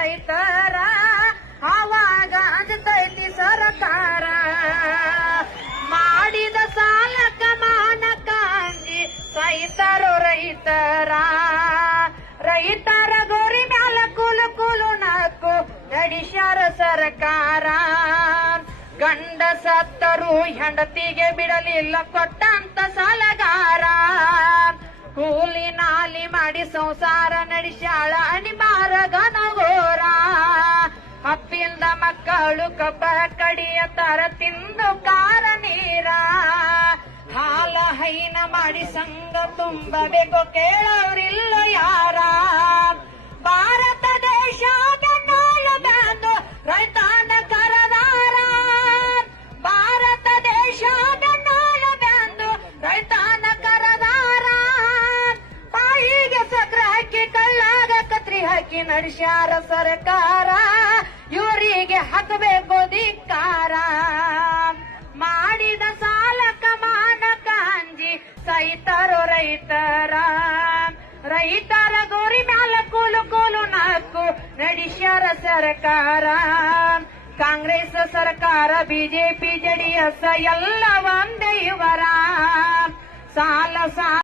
ರೈತರ ಆವಾಗ ಅಂಜತೈತಿ ಸರ್ಕಾರ ಮಾಡಿದ ಸಾಲಕ ಮಾನಕ ಅಂಜಿ ಸೈತರು ರೈತರ ಗೋರಿ ಮ್ಯಾಲ ಕೂಲು ಕೂಲು ನಕ್ಕು ನಡೆಸ್ಯಾರ ಸರ್ಕಾರ ಗಂಡ ಸತ್ತರು ಹೆಂಡತಿಗೆ ಬಿಡಲಿಲ್ಲ ಕೊಟ್ಟಂತ ಸಾಲಗಾರ ಕೂಲಿ ನಾಲಿ ಮಾಡಿ ಸಂಸಾರ ನಡೆಸ್ಯಾಳ ಅನಿಮಾರ ಗನಗೋರ ಅಪ್ಪಿಲ್ದ ಮಕ್ಕಳು ಕಬ್ಬ ಕಡಿಯತರ ತಿಂದು ಕಾರ ನೀರ ಹಾಲ ಹೈನ ಮಾಡಿ ಸಂಘ ತುಂಬಬೇಕು ಕೇಳೋರಿಲ್ಲ ಯಾರ ಭಾರತ ದೇಶ ಬೆನ್ನಾಳು ಬ್ಯಾಂದು ರೈತನ ಕರದಾರ ಭಾರತ ದೇಶ ಬೆನ್ನಾಳು ಬ್ಯಾಂದು ರೈತನ ಕರದಾರ ಬಾಯಿಗೆ ಸಕ್ರೆ ಹಾಕಿ ಕಳ್ಳಾಗ ಕತ್ರಿ ಹಾಕಿ ನಡೆಸ್ಯಾರ ಸರ್ಕಾರ ಇವರಿಗೆ ಹಾಕಬೇಕು ಧಿಕ್ಕಾರ ಮಾಡಿದ ಸಾಲಕ ಮಾನಕ ಅಂಜಿ ಸೈತರು ರೈತರ ಗೋರಿ ಮ್ಯಾಲ ಕೂಲು ಕೂಲು ನಕ್ಕು ನಡೆಸ್ಯಾರ ಸರ್ಕಾರ ಕಾಂಗ್ರೆಸ್ ಸರ್ಕಾರ ಬಿಜೆಪಿ ಜೆಡಿಎಸ್ ಎಲ್ಲ ಒಂದೇ ಇವರ ಸಾಲ